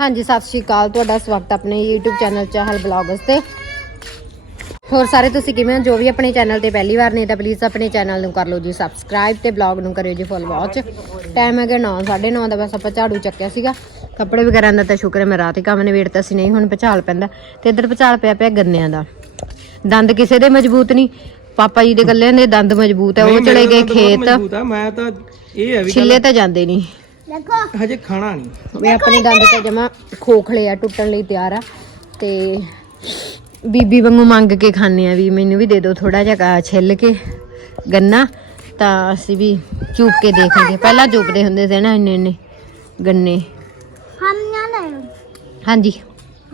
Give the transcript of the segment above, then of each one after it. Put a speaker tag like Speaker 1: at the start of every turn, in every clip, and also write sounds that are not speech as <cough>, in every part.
Speaker 1: ਹਾਂਜੀ ਸਤਿ ਸ਼੍ਰੀ ਅਕਾਲ। ਤੁਹਾਡਾ ਸਵਾਗਤ ਆਪਣੇ YouTube ਚੈਨਲ ਚਾਹਲ ਬਲੌਗਸ ਤੇ। ਹੋਰ ਸਾਰੇ ਤੁਸੀਂ ਕਿਵੇਂ ਹੋ? ਜੋ ਵੀ ਆਪਣੇ ਚੈਨਲ ਤੇ ਪਹਿਲੀ ਵਾਰ ਨੇ ਤਾਂ ਪਲੀਜ਼ ਆਪਣੇ ਚੈਨਲ ਨੂੰ ਕਰ ਲਓ ਜੀ ਸਬਸਕ੍ਰਾਈਬ ਤੇ ਬਲੌਗ ਨੂੰ ਕਰਿਓ ਜੀ ਫੁੱਲ ਵਾਚ ਟਾਈਮ ਹੈਗਾ 9 9:30 ਦਾ ਬਸ ਆਪਾਂ ਝਾੜੂ ਚੱਕਿਆ ਸੀਗਾ। ਕੱਪੜੇ ਵਗੈਰਾ ਦਾ ਤਾਂ ਸ਼ੁਕਰ ਹੈ ਮੈਂ ਰਾਤ ਹੀ ਕੰਮ ਨਿਬੇੜਤਾ ਸੀ ਨਹੀਂ ਹੁਣ ਪਚਾਲ ਪੈਂਦਾ। ਤੇ ਇੱਧਰ ਪਚਾਲ ਪਿਆ ਪਿਆ ਗੰਨਿਆਂ ਦਾ। ਦੰਦ ਕਿਸੇ ਦੇ ਮਜ਼ਬੂਤ ਨਹੀਂ। ਪਾਪਾ ਜੀ ਦੇ ਗੱਲਿਆਂ ਦੇ ਦੰਦ ਮਜ਼ਬੂਤ ਹੈ ਉਹ ਚਲੇ ਗਏ ਖੇਤ।
Speaker 2: ਮੈਂ ਤਾਂ ਇਹ ਹੈ ਵੀ
Speaker 1: ਛਿੱਲੇ ਤਾਂ ਜਾਂਦੇ ਨਹੀਂ।
Speaker 2: ਦੇਖੋ। ਹਜੇ ਖਾਣਾ ਨਹੀਂ।
Speaker 1: ਮੈਂ ਆਪਣੇ ਦੰਦ ਤਾਂ ਜਮਾ ਖੋਖਲੇ ਆ ਟੁੱਟਣ ਲਈ ਤਿਆਰ ਆ। ਤੇ ਬੀਬੀ ਵਾਂਗੂ ਮੰਗ ਕੇ ਖਾਣੇ ਆ ਵੀ ਮੈਨੂੰ ਵੀ ਦੇ ਦਿਓ ਥੋੜਾ ਜਿਹਾ ਛਿੱਲ ਕੇ ਗੰਨਾ। ਤਾਂ ਅਸੀਂ ਵੀ ਚੂਪ ਕੇ ਦੇਖਾਂਗੇ ਪਹਿਲਾਂ ਚੂਪਦੇ ਹੁੰਦੇ ਸੀ ਨਾ ਇੰਨੇ ਇੰਨੇ ਗੰਨੇ। ਹਾਂਜੀ।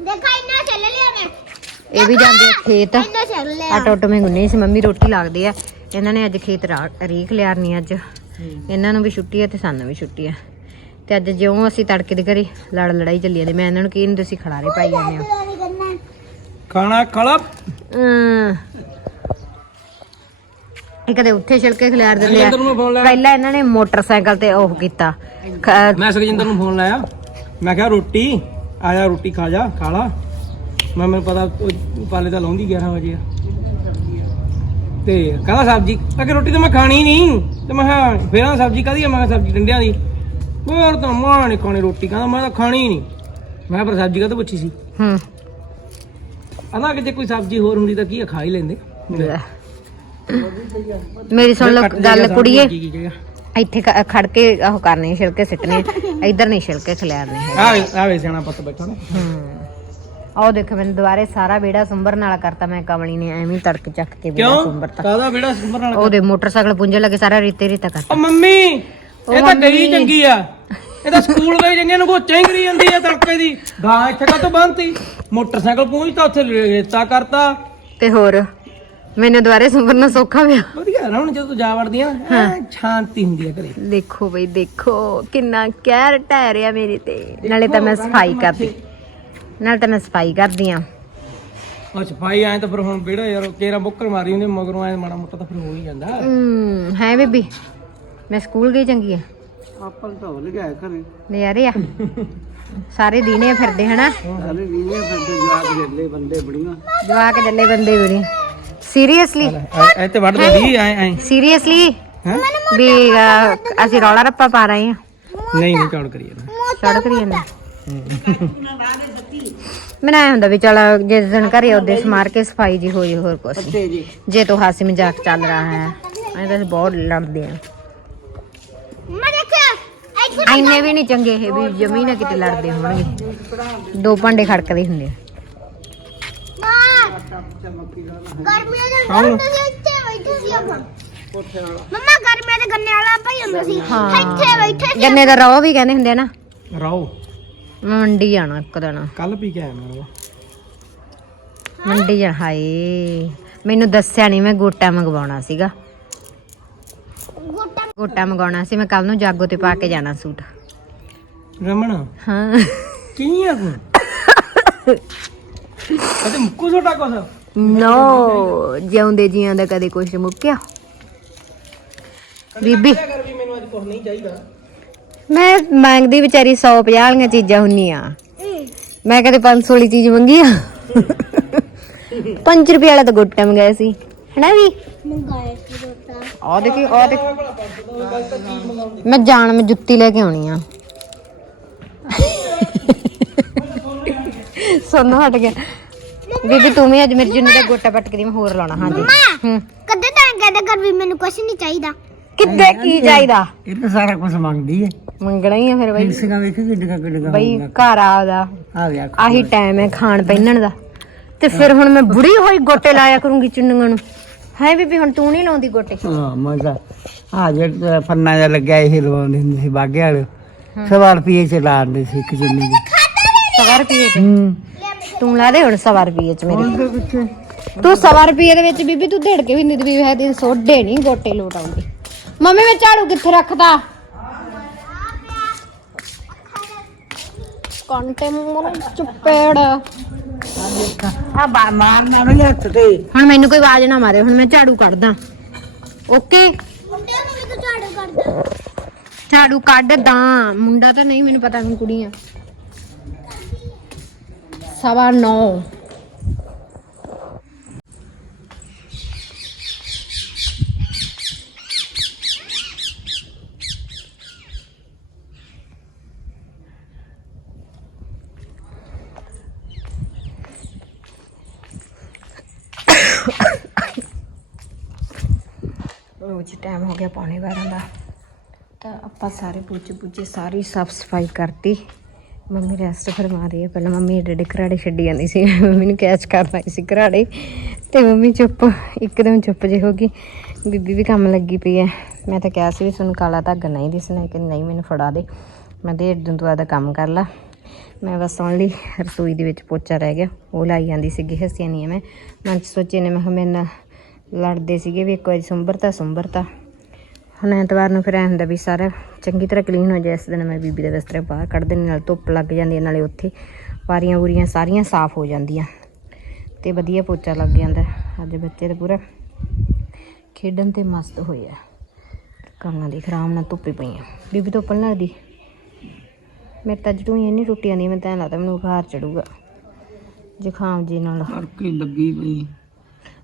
Speaker 3: ਦੇਖਾ ਇੰਨਾ ਛਿੱਲ ਲਿਆ ਮੈਂ।
Speaker 1: ਇਹ ਵੀ ਜਾਂਦੇ ਖੇਤ। ਇੰਨਾ ਛਿੱਲ ਲਿਆ। ਗੁੰਨੇ ਸੀ ਮੰਮੀ ਰੋਟੀ ਲਾਗਦੇ ਆ। ਇਹਨਾਂ ਨੇ ਅੱਜ ਖੇਤ ਰਾ- ਲਿਆਰਨੀ ਅੱਜ। ਇਹਨਾਂ ਨੂੰ ਵੀ ਛੁੱਟੀ ਆ ਤੇ ਸਾਨੂੰ ਵੀ ਛੁੱਟੀ ਆ। ਤੇ ਅੱਜ ਜਿਉਂ ਅਸੀਂ ਤੜਕੇ ਦੇ ਘਰੇ ਲੜ ਲੜਾਈ ਚੱਲੀ ਜਾਂਦੇ। ਮੈਂ ਇਹਨਾਂ ਨੂੰ ਕੀ ਤੁਸੀਂ ਖਲਾਰੇ ਪਾਈ ਜਾਂਦੇ ਹੋ।
Speaker 2: ਖਾਣਾ
Speaker 1: ਖਲਪ ਇਹ ਕਦੇ ਉੱਥੇ ਛਿਲਕੇ ਖਿਲਾਰ ਦਿੰਦੇ ਆ।
Speaker 2: ਮੈਂ ਫੋਨ ਲਾਇਆ।
Speaker 1: ਪਹਿਲਾਂ ਇਹਨਾਂ ਨੇ ਮੋਟਰਸਾਈਕਲ ਤੇ ਉਹ ਕੀਤਾ।
Speaker 2: ਮੈਂ ਸੁਖਜਿੰਦਰ ਨੂੰ ਫੋਨ ਲਾਇਆ। ਮੈਂ ਕਿਹਾ ਰੋਟੀ ਆਇਆ ਰੋਟੀ ਖਾ ਜਾ ਖਾ ਮੈਂ ਮੈਨੂੰ ਪਤਾ ਪਾਲੇ ਤਾਂ ਲਾਉਂਦੀ 11 ਵਜੇ ਆ। ਤੇ ਕਹਿੰਦਾ ਸਬਜੀ। ਕਿ ਰੋਟੀ ਤਾਂ ਮੈਂ ਖਾਣੀ ਨਹੀਂ। ਤੇ ਮੈਂ ਕਿਹਾ ਫੇਰ ਸਬਜੀ ਕਾਦੀ ਮੈਂ ਕਿਹਾ ਸਬਜੀ ਡੰਡਿਆਂ ਦੀ। ਹੋਰ ਤਾਂ ਮਾਂ ਨੇ ਖਾਣੀ ਰੋਟੀ ਕਹਿੰਦਾ ਮੈਂ ਤਾਂ ਖਾਣੀ ਹੀ ਨਹੀਂ ਮੈਂ ਪਰ ਸਬਜ਼ੀ ਕਾ ਪੁੱਛੀ ਸੀ?
Speaker 1: ਹੂੰ।
Speaker 2: ਕਹਿੰਦਾ ਕਿ ਜੇ ਕੋਈ ਸਬਜ਼ੀ ਹੋਰ ਹੁੰਦੀ ਤਾਂ ਕੀ ਆ, ਖਾ ਹੀ ਲੈਂਦੇ।
Speaker 1: ਲੈ। ਮੇਰੀ ਸੁਣ
Speaker 2: ਕੱਟ
Speaker 1: ਗੱਲ ਕੁੜੀਏ।
Speaker 2: ਕੀ ਕੀ ਕਹੇਗਾ।
Speaker 1: ਇੱਥੇ ਖ- ਖੜ ਕੇ ਉਹ ਕਰਨੇ ਛਿਲਕੇ ਸਿੱਟਨੇ ਇੱਧਰ ਨਹੀਂ ਛਿਲਕੇ ਖਿਲਾਰਨੇ ਹੈ
Speaker 2: ਆ ਵੇ ਆ ਵੇ ਸਿਆਣਾ ਪੁੱਤ ਬੈਠਾ ਨਾ।
Speaker 1: ਹੂੰ। ਆਹ ਦੇਖ ਮੈਨੂੰ ਦੁਬਾਰੇ ਸਾਰਾ ਵਿਹੜਾ ਸੁੰਬਰ ਨਾਲ ਕਰਤਾ ਮੈਂ ਕਮਲੀ ਨੇ ਐਵੇਂ ਹੀ ਤੜਕ ਚੱਕ ਕੇ ਵਿਹੜਾ
Speaker 2: ਕਿਉਂ?
Speaker 1: ਸੁੰਬਰਤਾ
Speaker 2: ਕਾਦਾ ਬੇੜਾ ਸੁੰਬਰ ਨਾਲ
Speaker 1: ਉਹਦੇ ਮੋਟਰਸਾਈਕਲ ਪੁੰਜੇ ਲੱਗੇ ਸਾਰਾ ਰੀਤੇ ਰੀਤਾ ਕਰ
Speaker 2: ਓ ਮੰਮੀ ਇਹ ਤਾਂ ਗਈ ਚੰਗੀ ਆ। ਇਹ ਤਾਂ ਸਕੂਲ ਗਈ ਚੰਗੀ ਨੂੰ ਕੋ ਚੈਂਗਰੀ ਜਾਂਦੀ ਆ ਤੜਕੇ ਦੀ। ਗਾਂ ਇੱਥੇ ਕਾ ਤੋਂ ਬੰਨਤੀ ਮੋਟਰਸਾਈਕਲ ਪਹੁੰਚਦਾ ਉੱਥੇ ਰੇਤਾ ਕਰਤਾ।
Speaker 1: ਤੇ ਹੋਰ ਮੈਨੂੰ ਦੁਬਾਰੇ ਸੁੰਬਰਨਾ ਸੌਖਾ ਪਿਆ।
Speaker 2: ਵਧੀਆ ਨਾ ਹੁਣ ਜਦੋਂ ਤੂੰ ਜਾ ਵੜਦੀਆਂ ਸ਼ਾਂਤੀ ਹੁੰਦੀ ਆ ਘਰੇ।
Speaker 1: ਦੇਖੋ ਬਈ ਦੇਖੋ ਕਿੰਨਾ ਕਹਿਰ ਟਹਿ ਰਿਹਾ ਮੇਰੇ ਤੇ। ਨਾਲੇ ਤਾਂ ਮੈਂ ਸਫ਼ਾਈ ਕਰਦੀ। ਨਾਲੇ ਤਾਂ ਮੈਂ ਸਫ਼ਾਈ ਕਰਦੀ ਆ।
Speaker 2: ਉਹ ਸਫ਼ਾਈ ਐ ਤਾਂ ਫਿਰ ਹੁਣ ਬੇੜਾ ਯਾਰ ਕੇਰਾ ਬੁੱਕਰ ਮਾਰੀ ਹੁੰਦੇ ਮਗਰੋਂ ਐ ਮਾੜਾ ਮੋਟਾ ਤਾਂ ਫਿਰ ਹੋ ਹੀ ਜਾਂਦਾ।
Speaker 1: ਹੂੰ ਹੈ ਬੀਬੀ। ਮੈਂ ਸਕੂਲ ਗਈ ਚੰਗੀ ਆ।
Speaker 2: ਪਾਪਾ ਤਾਂ ਹੋ ਲਿਆ ਘਰੇ।
Speaker 1: ਨਜ਼ਾਰੇ ਆ। ਸਾਰੇ ਦੀਨੇ ਫਿਰਦੇ ਹਨਾ?
Speaker 2: ਸਾਰੇ ਵੀਲੇ ਫਿਰਦੇ ਜਵਾਕ ਜੱਲੇ ਬੰਦੇ ਬੜੀਆਂ।
Speaker 1: ਜਵਾਕ ਜੱਲੇ ਬੰਦੇ ਬਣੀ ਸੀਰੀਅਸਲੀ
Speaker 2: ਐ- ਤੇ ਵੱਢ ਦੇ ਦੀ ਐ ਐ।
Speaker 1: ਸੀਰੀਅਸਲੀ ਵੀ ਅਸੀਂ ਰੌਲਾ ਰੱਪਾ ਪਾ ਰਹੇ ਆ
Speaker 2: ਨਹੀਂ ਨਹੀਂ ਕਾਉਣ ਕਰੀ ਜਾਣਾ
Speaker 1: ਸੜਕ ਰਹੀ ਜਾਂਦਾ ਮਨਾਇਆ ਹੁੰਦਾ ਵੀ ਚਲ ਜਿਸ ਦਿਨ ਘਰੇ ਉਹਦੇ ਸਮਾਰ ਕੇ ਸਫ਼ਾਈ ਜੀ ਹੋਈ ਹੋਰ ਕੁਛ ਨੀ। ਜੇ ਤੋ ਹਾਸੀ ਮਜ਼ਾਕ ਚੱਲ ਰਹਾ ਹੈ ਐਂ ਤਾਂ ਬਹੁਤ ਲੜਦੇ ਆ
Speaker 3: ਮੈਂ ਦੇਖਿਆ
Speaker 1: ਇੰਨੇ ਵੀ ਨਹੀਂ ਚੰਗੇ ਇਹ ਵੀ ਜ਼ਮੀਨ ਕਿਤੇ ਲੜਦੇ ਹੋਣਗੇ। ਦੋ ਭਾਂਡੇ ਖੜਕਦੇ ਹੁੰਦੇ ਆ।
Speaker 3: ਗੰਨੇ
Speaker 1: ਹਾਂ। ਗੰਨੇ ਦਾ ਰੋ ਵੀ ਕਹਿੰਦੇ ਹੁੰਦੇ ਨਾ।
Speaker 2: ਰਾਓ
Speaker 1: ਮੰਡੀ ਜਾਣਾ ਇੱਕ ਦਿਨ।
Speaker 2: ਕੱਲ ਪੀ ਕੇ ਮੈਂ ਉਹ।
Speaker 1: ਮੰਡੀ ਜਾਣਾ ਹਾਏ। ਮੈਨੂੰ ਦੱਸਿਆ ਨਹੀਂ ਮੈਂ ਗੋਟਾ ਮੰਗਵਾਉਣਾ ਸੀਗਾ।
Speaker 3: ਗੋਟਾ
Speaker 1: ਗੋਟਾ ਮੰਗਵਾਉਣਾ ਸੀ ਮੈਂ ਕੱਲ ਨੂੰ ਜਾਗੋ ਤੇ ਪਾ ਕੇ ਜਾਣਾ ਸੂਟ।
Speaker 2: ਰਮਣ
Speaker 1: ਹਾਂ।
Speaker 2: ਕੀ ਆ ਤੂੰ? ਅਤੇ ਮੁੱਕੂ ਛੋਟਾ ਕੁਛ?
Speaker 1: ਨੋ ਜਿਉਂਦੇ ਜੀਆਂ ਦਾ ਕਦੇ ਕੁਛ ਮੁੱਕਿਆ। ਬੀਬੀ।
Speaker 2: ਕਰ ਵੀ ਮੈਨੂੰ ਅੱਜ ਕੁਝ ਨਹੀਂ ਚਾਹੀਦਾ।
Speaker 1: ਮੈਂ ਮੰਗਦੀ ਵਿਚਾਰੀ 150 ਵਾਲੀਆਂ ਚੀਜ਼ਾਂ ਹੁੰਨੀਆਂ। ਮੈਂ ਕਦੇ 500 ਵਾਲੀ ਚੀਜ਼ ਮੰਗੀ ਆ। <laughs> 5 ਰੁਪਏ ਵਾਲਾ ਤਾਂ ਗੋਟਾ ਮੰਗਾਇਆ ਸੀ। ਹਨਾ ਵੀ?
Speaker 3: ਮੰਗਾਇਆ ਸੀ
Speaker 1: ਆ ਦੇਖੀ ਆ ਦੇਖ। ਮੈਂ ਜਾਣ ਮੈਂ ਜੁੱਤੀ ਲੈ ਕੇ ਆਉਣੀ ਆ। ਸੁਣ ਹਟ ਗਿਆ। ਬੀਬੀ ਤੂੰ ਵੀ ਅੱਜ ਮੇਰੀ ਜੁੰਨੀ ਦਾ ਗੋਟਾ ਪੱਟ ਕੇ ਦੀ ਮੈਂ ਹੋਰ ਲਾਉਣਾ ਹਾਂਜੀ। ਹੂੰ।
Speaker 3: ਕਦੇ ਤਾਂ ਕਹਿੰਦਾ ਕਰ ਵੀ ਮੈਨੂੰ ਕੁਝ ਨਹੀਂ ਚਾਹੀਦਾ।
Speaker 1: ਕਿੱਦੇ ਕੀ ਚਾਹੀਦਾ?
Speaker 2: ਇਹ ਤਾਂ ਸਾਰਾ ਕੁਝ ਮੰਗਦੀ ਹੈ।
Speaker 1: ਮੰਗਣਾ ਹੀ ਆ ਫਿਰ ਬਈ।
Speaker 2: ਸਿੰਘਾਂ ਵੇਖ ਕਿੱਡਗਾ ਕਿੱਡਗਾ
Speaker 1: ਬਈ ਘਰ ਆਉਦਾ।
Speaker 2: ਆ ਗਿਆ
Speaker 1: ਆਹੀ ਟਾਈਮ ਹੈ ਖਾਣ ਪਹਿਨਣ ਦਾ। ਤੇ ਫਿਰ ਹੁਣ ਮੈਂ ਬੁੜੀ ਹੋਈ ਗੋਟੇ ਲਾਇਆ ਕਰੂੰਗੀ ਚੁੰਨੀਆਂ ਨੂੰ। ਹੈ ਬੀਬੀ ਹੁਣ ਤੂੰ ਨਹੀਂ ਲਾਉਂਦੀ ਗੋਟੇ
Speaker 2: ਹਾਂ ਮਜ਼ਾ। ਆ ਜਿਹੜਾ ਫੰਨਾ ਜਿਹਾ ਲੱਗਿਆ ਇਹ ਲਵਾਉਂਦੇ ਹੁੰਦੇ ਸੀ ਬਾਗੇ ਵਾਲੇ। ਸਵਾ ਰੁਪਏ ਚ ਲਾਉਂਦੇ ਸੀ ਇੱਕ ਚੁੰਨੀ ਦੀ।
Speaker 1: ਸਵਾ ਰੁਪਏ ਚ?
Speaker 2: ਹੂੰ।
Speaker 1: ਤੂੰ ਲਾ ਦੇ ਹੁਣ ਸਵਾ ਰੁਪਏ ਚ ਮੇਰੇ ਤੂੰ ਸਵਾ ਰੁਪਏ ਦੇ ਵਿੱਚ ਬੀਬੀ ਤੂੰ ਢੇੜ ਕੇ ਵੀ ਨਹੀਂ ਵੀ ਹੈ ਦਿਨ ਸੋਡੇ ਨਹੀਂ ਗੋਟੇ ਲੋਟ ਆਉਂਦੇ। ਮੰਮੀ ਮੈਂ ਝਾੜੂ ਕਿੱਥੇ ਰੱਖਦਾ? ਕੰਟੇ ਮੋਰ ਚਪੇੜ।
Speaker 2: ਆ ਬਾ ਮਾਰਨਾ ਨਹੀਂ ਹੱਥ ਤੇ।
Speaker 1: ਹੁਣ ਮੈਨੂੰ ਕੋਈ ਆਵਾਜ਼ ਨਾ ਮਾਰੇ ਹੁਣ ਮੈਂ ਝਾੜੂ ਕੱਢਦਾ। ਓਕੇ?
Speaker 3: ਮੁੰਡਿਆਂ ਨੂੰ ਵੀ ਤੂੰ ਝਾੜੂ ਕਰਦਾ
Speaker 1: ਝਾੜੂ ਕੱਢਦਾ। ਮੁੰਡਾ ਤਾਂ ਨਹੀਂ ਮੈਨੂੰ ਪਤਾ ਨਹੀਂ ਕੁੜੀਆਂ। ਸਵਾ 9 ਰੋਜ਼ ਟਾਈਮ ਹੋ ਗਿਆ ਪੌਣੇ 12 ਦਾ। ਤਾਂ ਆਪਾਂ ਸਾਰੇ ਪੂਜੇ ਪੂਜੇ ਸਾਰੀ ਸਾਫ਼ ਸਫ਼ਾਈ ਕਰਤੀ। ਮੰਮੀ ਰੈਸਟ ਫਰਮਾ ਰਹੀ ਹੈ। ਪਹਿਲਾਂ ਮੰਮੀ ਏਡੇ ਏਡੇ ਘਰਾੜੇ ਛੱਡੀ ਜਾਂਦੀ ਸੀ। ਮੰਮੀ ਨੂੰ ਕੈਚ ਕਰ ਰਹੀ ਸੀ ਘਰਾੜੇ। ਤੇ ਮੰਮੀ ਚੁੱਪ, ਇੱਕਦਮ ਚੁੱਪ ਜੇ ਹੋ ਗਈ। ਬੀਬੀ ਵੀ ਕੰਮ ਲੱਗੀ ਪਈ ਹੈ। ਮੈਂ ਤਾਂ ਕਿਹਾ ਸੀ ਵੀ ਤੁਹਾਨੂੰ ਕਾਲਾ ਧਾਗਾ ਨਹੀਂ ਦਿਸਣਾ ਕਿ ਨਹੀਂ, ਮੈਨੂੰ ਫੜਾ ਦੇ। ਮੈਂ ਦੇ ਦਿਨ ਤੋਂ ਆਦਾ ਕੰਮ ਕਰ ਲਾ। ਮੈਂ ਬਸ ਓਨਲੀ ਰਸੋਈ ਦੇ ਵਿੱਚ ਪੋਚਾ ਰਹਿ ਗਿਆ। ਉਹ ਲਾਈ ਜਾਂਦੀ ਸੀਗੀ, ਹੱਸਿਆ ਨਹੀਂ ਮੈਂ। ਮਨ ਚ ਸੋਚੇ ਨੇ ਮੈਂ ਕਿਹਾ ਮੇਰੇ ਨਾਲ ਲੜਦੇ ਸੀਗੇ ਵੀ ਇੱਕ ਵਾਰੀ ਸੁੰਬਰਤਾ ਸੁੰਬਰਤਾ। ਹੁਣ ਐਤਵਾਰ ਨੂੰ ਫਿਰ ਐਂ ਹੁੰਦਾ ਵੀ ਸਾਰਾ ਚੰਗੀ ਤਰ੍ਹਾਂ ਕਲੀਨ ਹੋ ਜਾਏ ਇਸ ਦਿਨ ਮੈਂ ਬੀਬੀ ਦੇ ਬਿਸਤਰੇ ਬਾਹਰ ਕੱਢ ਦੇਣੇ ਨਾਲ ਧੁੱਪ ਲੱਗ ਜਾਂਦੀ ਹੈ ਨਾਲੇ ਉੱਥੇ ਵਾਰੀਆਂ ਵੂਰੀਆਂ ਸਾਰੀਆਂ ਸਾਫ਼ ਹੋ ਜਾਂਦੀਆਂ। ਤੇ ਵਧੀਆ ਪੋਚਾ ਲੱਗ ਜਾਂਦਾ ਅੱਜ ਬੱਚੇ ਤੇ ਪੂਰਾ ਖੇਡਣ ਤੇ ਮਸਤ ਹੋਏ ਆ। ਕੰਨਾਂ ਦੀ ਖਰਾਮ ਨਾਲ ਧੁੱਪੇ ਪਈਆਂ ਬੀਬੀ ਧੁੱਪ ਲੱਗਦੀ? ਮੇਰੇ ਤਾਂ ਜਦੋਂ ਇੰਨੀ ਟੁੱਟੀਆਂ ਦੀ ਮੈਂ ਤਾਂ ਲੱਗਦਾ ਮੈਨੂੰ ਬੁਖਾਰ ਚੜੂਗਾ। ਜ਼ੁਕਾਮ ਜੀ ਨਾਲ।
Speaker 2: ਲੱਗੀ ਪਈ।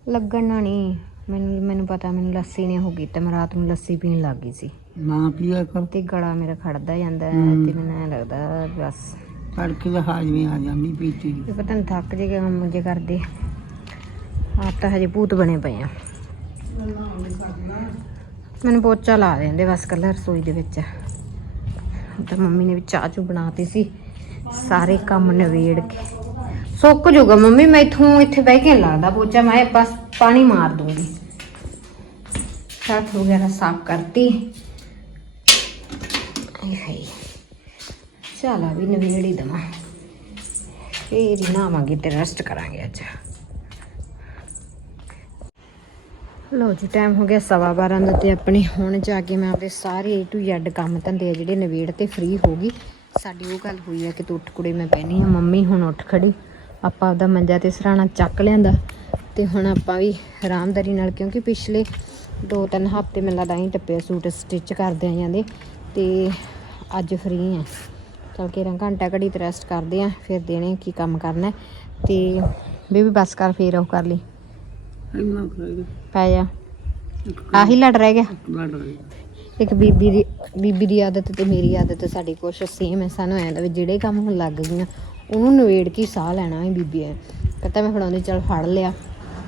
Speaker 1: ਲੱਗਣ ਨਾ। ਨਹੀਂ ਮੈਨੂੰ ਮੈਨੂੰ ਪਤਾ ਮੈਨੂੰ ਲੱਸੀ ਨੇ ਹੋ ਗਈ ਤੇ ਮੈਂ ਰਾਤ ਨੂੰ ਲੱਸੀ ਪੀਣ ਲੱਗ ਗਈ ਸੀ।
Speaker 2: ਨਾ ਪੀਆ ਕਰ।
Speaker 1: ਤੇ ਗਲਾ ਮੇਰਾ ਖੜਦਾ ਜਾਂਦਾ ਹੈ। ਤੇ ਮੈਨੂੰ ਐਂ ਲੱਗਦਾ ਬਸ।
Speaker 2: ਤੜਕੇ ਦਾ ਹਾਜ਼ਮੀ ਆ ਜਾਂਦੀ ਪੀਤੀ
Speaker 1: ਤੇ ਪਤਾ ਨਹੀਂ ਥੱਕ ਜੇ ਕੰਮ ਜੇ ਕਰਦੇ। ਆਪ ਤਾਂ ਹਜੇ ਭੂਤ ਬਣੇ ਪਏ ਆ। ਮੈਨੂੰ ਪੋਚਾ ਲਾ ਦਿੰਦੇ ਬਸ ਕੱਲਾ ਰਸੋਈ ਦੇ ਵਿੱਚ। ਤਾਂ ਮੰਮੀ ਨੇ ਵੀ ਚਾਹ ਚੂ ਬਣਾਤੀ ਸੀ ਸਾਰੇ ਕੰਮ ਨਵੇੜ ਕੇ। ਸੁੱਕ ਜੂਗਾ ਮੰਮੀ ਮੈਂ ਇਥੋਂ ਇੱਥੇ ਬਹਿ ਕੇ ਨੀ ਲੱਗਦਾ ਪੋਚਾ ਮੈਂ ਬਸ ਪਾਣੀ ਮਾਰ ਦੂੰਗੀ। ਸਾਥ ਵਗੈਰਾ ਸਾਫ਼ ਕਰਤੀ। ਆਏ ਹਾਏ। ਚਲਾ ਵੀ ਨਵੇੜ ਹੀ ਦਵਾਂ। ਫੇਰ ਹੀ ਨਾਵਾਂਗੇ ਤੇ ਰੈਸਟ ਕਰਾਂਗੇ ਅੱਜ। ਲੋ ਜੀ ਟਾਈਮ ਹੋ ਗਿਆ ਸਵਾ ਬਾਰਾਂ ਦਾ ਤੇ ਆਪਣੇ ਹੁਣ ਜਾ ਕੇ ਮੈਂ ਆਪਣੇ ਸਾਰੇ A to Z ਕੰਮ ਧੰਦੇ ਆ ਜਿਹੜੇ ਨਵੇੜ ਤੇ ਫ੍ਰੀ ਹੋ ਗਈ। ਸਾਡੀ ਉਹ ਗੱਲ ਹੋਈ ਆ ਕਿ ਤੂੰ ਉੱਠ ਕੁੜੇ ਮੈਂ ਪੈਣੀ ਆ, ਮੰਮੀ ਹੁਣ ਉੱਠ ਖੜੀ। ਆਪਾਂ ਆਪਦਾ ਮੰਜਾ ਤੇ ਸਰਾਣਾ ਚੱਕ ਲਿਆਂਦਾ। ਤੇ ਹੁਣ ਆਪਾਂ ਵੀ ਆਰਾਮਦਾਰੀ ਨਾਲ ਕਿਉਂਕਿ ਪਿਛਲੇ ਦੋ ਤਿੰਨ ਹਫ਼ਤੇ ਮੈਨੂੰ ਲੱਗਦਾ ਹੀ ਟੱਪੇ ਸੂਟ ਸਟਿਚ ਕਰਦੇ ਆ ਜਾਂਦੇ ਤੇ ਅੱਜ ਫ੍ਰੀ ਆ। ਚਲ ਕੇ ਰਾਂ ਘੰਟਾ ਘੜੀ ਤੇ ਰੈਸਟ ਕਰਦੇ ਆ ਫਿਰ ਦੇਣੇ ਕੀ ਕੰਮ ਕਰਨਾ। ਤੇ ਬੇਬੀ ਬਸ ਕਰ ਫੇਰ ਉਹ ਕਰ ਲਈ।
Speaker 2: ਇੰਨਾ
Speaker 1: ਪੈ ਜਾ। ਆਹੀ ਲੜ ਰਹਿ ਗਿਆ।
Speaker 2: ਲੜ ਰਹੀ
Speaker 1: ਇੱਕ ਬੀਬੀ ਦੀ ਬੀਬੀ ਦੀ ਆਦਤ ਤੇ ਮੇਰੀ ਆਦਤ ਸਾਡੀ ਕੁਛ ਸੇਮ ਹੈ। ਸਾਨੂੰ ਐਂ ਦਾ ਵੀ ਜਿਹੜੇ ਕੰਮ ਹੁਣ ਲੱਗ ਗਈਆਂ ਉਹਨੂੰ ਨਵੇੜ ਕੇ ਸਾਹ ਲੈਣਾ ਹੈ ਬੀਬੀ ਐ। ਪਤਾ ਮੈਂ ਫੜਾਉਂਦੀ ਚਲ ਫੜ ਲਿਆ।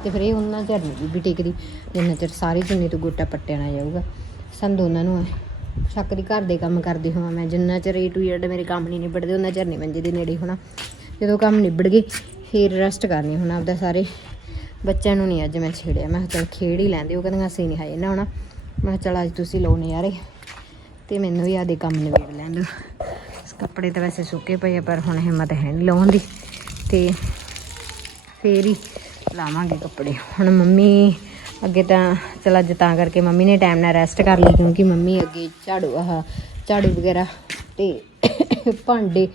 Speaker 1: ਤੇ ਫਿਰ ਇਹ ਉਹਨਾਂ ਚਿਰ ਨਹੀਂ ਬੀਬੀ ਟਿਕਦੀ, ਜਿੰਨਾ ਚਿਰ ਸਾਰੀ ਚੁੰਨੀ ਤੋਂ ਗੋਟਾ ਪੱਟਿਆ ਨਾ ਜਾਊਗਾ। ਸਾਨੂੰ ਦੋਨਾਂ ਨੂੰ ਸ਼ੱਕ ਦੀ ਘਰ ਦੇ ਕੰਮ ਕਰਦੀ ਹੋਵਾਂ ਮੈਂ, ਜਿੰਨਾ ਚਿਰ ਏ ਟੂ ਜ਼ੈਡ ਮੇਰੇ ਕੰਮ ਨਹੀਂ ਨਿਬੜਦੇ, ਉਹਨਾਂ ਚਿਰ ਨਹੀਂ ਮੰਜੇ ਦੇ ਨੇੜੇ ਹੋਣਾ। ਜਦੋਂ ਕੰਮ ਨਿਬੜ ਗਏ, ਫਿਰ ਰੈਸਟ ਕਰਨੀ ਹੁਣ ਆਪਦਾ ਸਾਰੇ। ਬੱਚਿਆਂ ਨੂੰ ਨਹੀਂ ਅੱਜ ਮੈਂ ਛੇੜਿਆ। ਮੈਂ ਕਿਹਾ ਚੱਲ ਖੇਡ ਹੀ ਲੈਂਦੇ, ਉਹ ਕਹਿੰਦੀਆਂ ਅਸੀਂ ਨਹੀਂ ਹਾਏ ਨਾ ਹੋਣਾ ਮੈਂ ਕਿਹਾ ਚੱਲ ਅੱਜ ਤੁਸੀਂ ਲਓ ਨਜ਼ਾਰੇ। ਤੇ ਮੈਨੂੰ ਵੀ ਆਦੇ ਕੰਮ ਨਿਬੇੜ ਲੈਣ ਦਿਓ। ਕੱਪੜੇ ਤਾਂ ਵੈਸੇ ਸੁੱਕੇ ਪਏ ਆ, ਪਰ ਹੁਣ ਹਿੰਮਤ ਹੈ ਨਹੀਂ ਲਾਉਣ ਦੀ। ਤੇ ਫੇਰ ਹੀ ਲਾਵਾਂਗੇ ਕੱਪੜੇ। ਹੁਣ ਮੰਮੀ ਅੱਗੇ ਤਾਂ, ਚਲ ਅੱਜ ਤਾਂ ਕਰਕੇ ਮੰਮੀ ਨੇ ਟਾਈਮ ਨਾਲ ਰੈਸਟ ਕਰ ਲਈ, ਕਿਉਂਕਿ ਮੰਮੀ ਅੱਗੇ ਝਾੜੂ, ਆਹ ਝਾੜੂ ਵਗੈਰਾ ਤੇ ਭਾਂਡੇ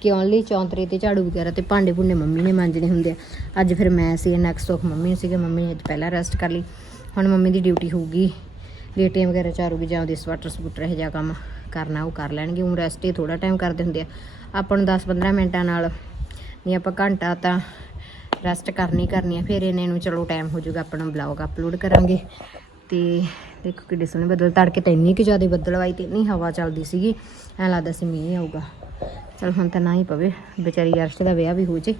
Speaker 1: ਕਿ ਓਨਲੀ ਚੌਂਤਰੇ ਤੇ ਝਾੜੂ ਵਗੈਰਾ ਤੇ ਭਾਂਡੇ ਭੁੰਡੇ ਮੰਮੀ ਨੇ ਮਾਂਜਣੇ ਹੁੰਦੇ ਆ। ਅੱਜ ਫਿਰ ਮੈਂ ਸੀ ਨੈਕਸਟ ਆਫ ਮੰਮੀ ਨੂੰ ਸੀਗੇ, ਮੰਮੀ ਨੇ ਅੱਜ ਪਹਿਲਾਂ ਰੈਸਟ ਕਰ ਲਈ। ਹੁਣ ਮੰਮੀ ਦੀ ਡਿਊਟੀ ਹੋਊਗੀ। ਲੇਟੀਆਂ ਵਗੈਰਾ ਝਾੜੂਗੀ ਜਾਂ ਉਹਦੇ ਸਵਾਟਰ ਸਵੂਟਰ ਇਹ ਜਿਹਾ ਕੰਮ ਕਰਨਾ, ਉਹ ਕਰ ਲੈਣਗੇ। ਉਹ ਰੈਸਟ ਹੀ ਥੋੜਾ ਟਾਈਮ ਕਰਦੇ ਹੁੰਦੇ ਆ। ਆਪਾਂ ਨੂੰ 10-15 ਮਿੰਟਾਂ ਨਾਲ ਨਹੀਂ ਆਪਾਂ ਘੰਟਾ ਤਾਂ ਰੈਸਟ ਕਰਨੀ ਕਰਨੀ ਆ ਫਿਰ ਇਹਨੇ ਨੂੰ ਚਲੋ ਟਾਈਮ ਹੋ ਜਾਊਗਾ ਆਪਣਾ ਬਲੌਗ ਅਪਲੋਡ ਕਰਾਂਗੇ। ਤੇ ਦੇਖੋ ਕਿੱਡੇ ਸੋਹਣੇ ਬੱਦਲ ਤੜਕੇ ਤਾਂ ਇੰਨੀ ਕਿ ਜ਼ਿਆਦਾ ਬੱਦਲਵਾਈ ਤੇ ਇੰਨੀ ਹਵਾ ਚੱਲਦੀ ਸੀਗੀ ਐਂ ਲੱਗਦਾ ਸੀ ਮੀਂਹ ਆਊਗਾ। ਚਲ ਹੁਣ ਤਾਂ ਨਾ ਹੀ ਪਵੇ ਵਿਚਾਰੀ ਅਰਸ਼ ਦਾ ਵਿਆਹ ਵੀ ਹੋ ਜੇ